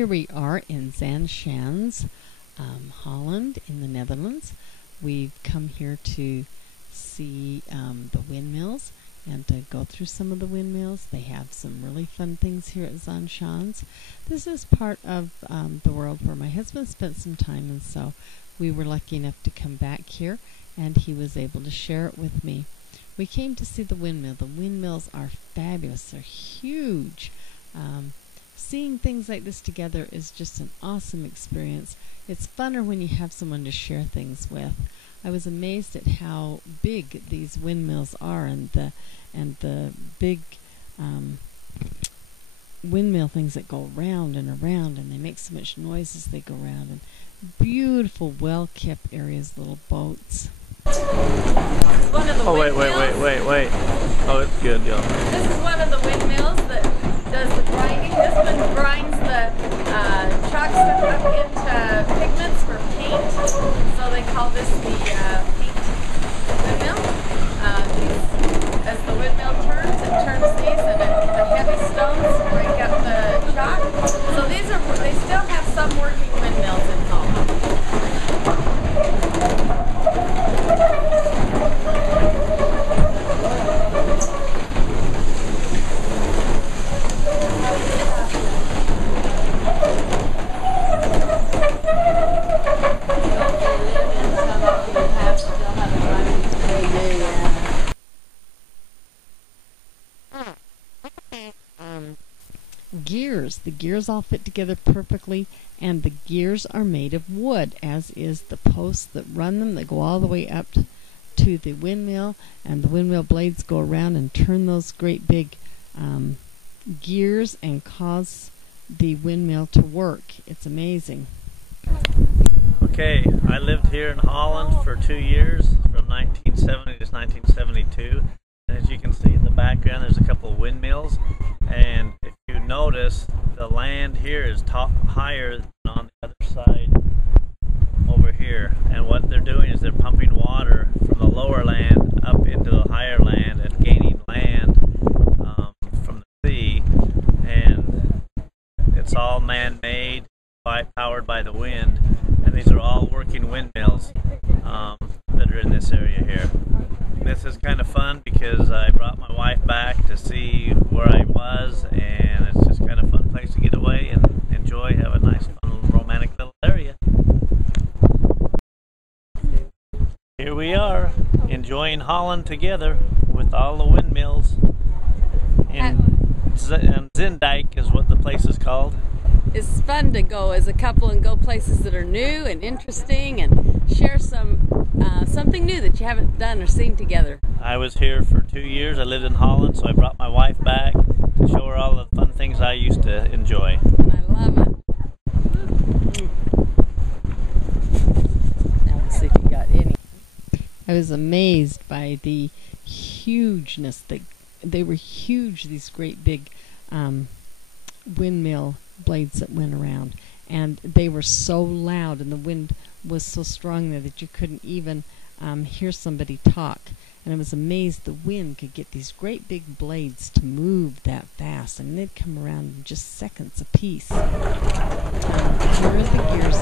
Here we are in Zaans Schans, Holland in the Netherlands. We've come here to see the windmills and to go through some of the windmills. They have some really fun things here at Zaans Schans. This is part of the world where my husband spent some time, and so we were lucky enough to come back here, and he was able to share it with me. We came to see the windmill. The windmills are fabulous. They're huge. Seeing things like this together is just an awesome experience. It's funner when you have someone to share things with. I was amazed at how big these windmills are, and the big windmill things that go around and around, and they make so much noise as they go around. And beautiful, well-kept areas, little boats. One of the wait. Oh, it's good, y'all. This is one of the windmills that does the grinding. This one grinds the chalk stuff up into pigments for paint. So they call this the paint windmill. As the windmill turns, it turns these, and the heavy stones break up the chalk. So they still have some working windmills in Holland. Gears. The gears all fit together perfectly, and the gears are made of wood, as is the posts that run them, that go all the way up to the windmill, and the windmill blades go around and turn those great big gears and cause the windmill to work. It's amazing. Okay, I lived here in Holland for 2 years, from 1970 to 1972. And as you can see in the background, there's a couple of windmills. And if you notice, the land here is higher than on the other side over here. And what they're doing is they're pumping water from the lower land up into the higher land and gaining land from the sea. And it's all man-made, powered by the wind. And these are all working windmills that are in this area here. This is kind of fun because I brought my wife back to see where I was, and it's just kind of fun place to get away and enjoy, have a nice, fun, romantic little area. Here we are, enjoying Holland together with all the windmills. And Zindijk is what the place is called. It's fun to go as a couple and go places that are new and interesting and share something new that you haven't done or seen together. I was here for 2 years. I lived in Holland, so I brought my wife back to show her all the fun things I used to enjoy. And I love it. Now we'll see if you got any. I was amazed by the hugeness. They were huge, these great big windmill blades that went around, and they were so loud, and the wind was so strong there that you couldn't even hear somebody talk. And I was amazed the wind could get these great big blades to move that fast. I mean, they'd come around in just seconds apiece. Here are the gears.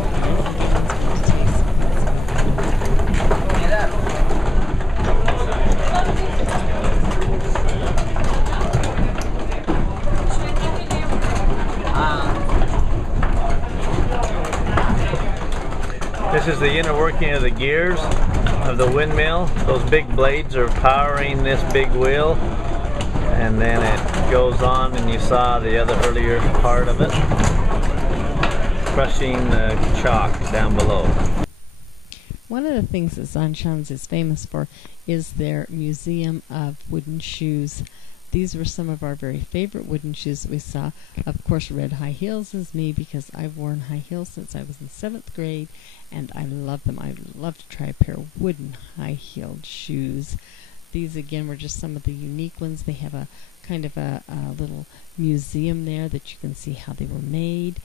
This is the inner working of the gears of the windmill. Those big blades are powering this big wheel, and then it goes on, and you saw the other earlier part of it, crushing the chalk down below. One of the things that Zaans Schans is famous for is their museum of wooden shoes. These were some of our very favorite wooden shoes that we saw. Of course, red high heels is me, because I've worn high heels since I was in 7th grade, and I love them. I'd love to try a pair of wooden high-heeled shoes. These, again, were just some of the unique ones. They have a kind of a little museum there that you can see how they were made.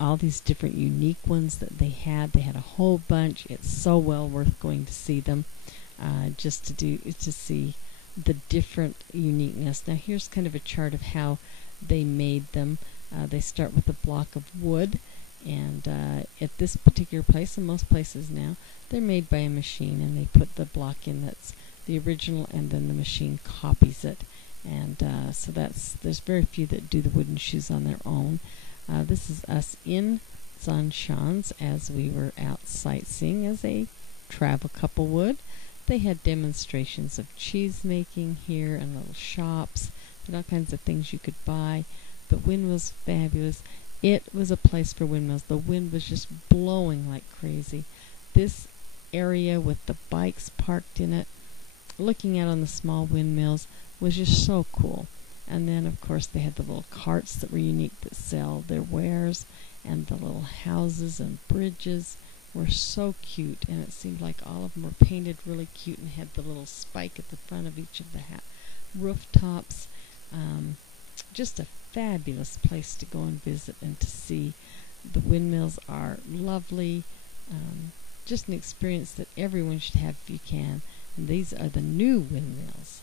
All these different unique ones that they had. They had a whole bunch. It's so well worth going to see them, just to see the different uniqueness. Now here's kind of a chart of how they made them. They start with a block of wood, and at this particular place, and most places now, they're made by a machine, and they put the block in that's the original, and then the machine copies it. And so there's very few that do the wooden shoes on their own. This is us in Zaans Schans as we were out sightseeing as a travel couple would. They had demonstrations of cheese making here and little shops and all kinds of things you could buy. The wind was fabulous. It was a place for windmills. The wind was just blowing like crazy. This area with the bikes parked in it, looking out on the small windmills, was just so cool. And then, of course, they had the little carts that were unique that sell their wares, and the little houses and bridges were so cute, and it seemed like all of them were painted really cute and had the little spike at the front of each of the rooftops. Just a fabulous place to go and visit and to see. The windmills are lovely, just an experience that everyone should have if you can. And these are the new windmills.